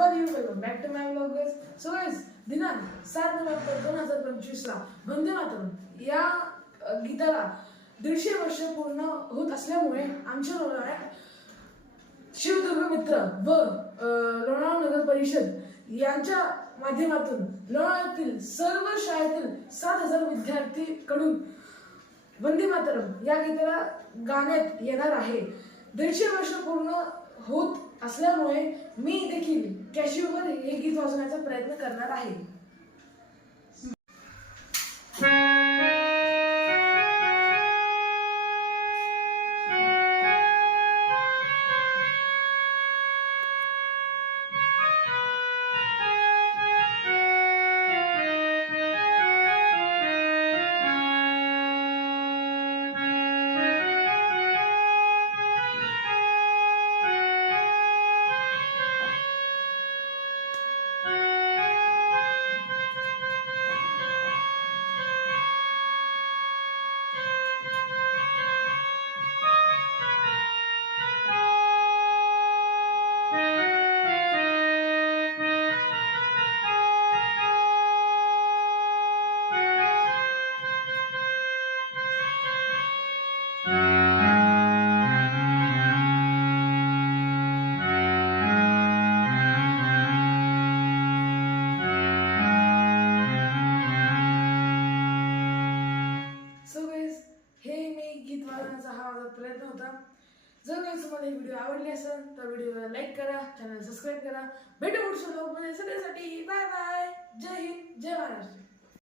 नमस्कार you welcome back to my vlog guys. So guys, दिनांक 7 November 2025 ला वंदे मातरम या गीताला 150 वर्ष पूर्ण होत असल्यामुळे आमच्या लोणावळ्यात शिवदुर्ग मित्र व लोणावळा नगर परिषद यांच्या माध्यमातून लोणावळ्यातील सर्व शाळेतील 7,000 विद्यार्थी वंदे मातरम या गीताला गाण्यात येणार आहे. 150 वर्ष पूर्ण होत असल्यामुळे मी देखील कॅशिओवर हे गीत वाजवण्याचा प्रयत्न करणार आहे. हे मी गीत वाजवण्याचा हा माझा प्रयत्न होता. जर काही तुम्हाला ही व्हिडिओ आवडली असेल तर व्हिडिओला लाईक करा, चॅनल सबस्क्राईब करा. भेटू पुढच्या व्लॉगमध्ये. सगळ्यासाठी बाय बाय. जय हिंद, जय महाराष्ट्र.